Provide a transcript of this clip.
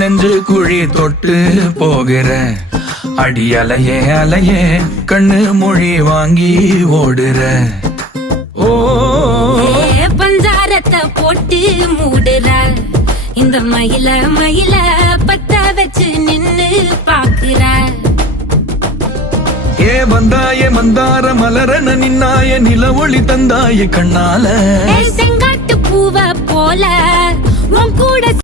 நெஞ்சு குழி தொட்டு போகிற அடி அலையே அலையே கண்ணு மொழி வாங்கி ஓடுற பஞ்சாரத்தை போட்டு மூடுற இந்த மயில மயில பத்த வச்சு நின்னு பாக்குற வந்தாய மந்தார மலரன நின்னாய நில ஒளி தந்தாய கண்ணால செங்காட்டு பூவ போல உன் கூட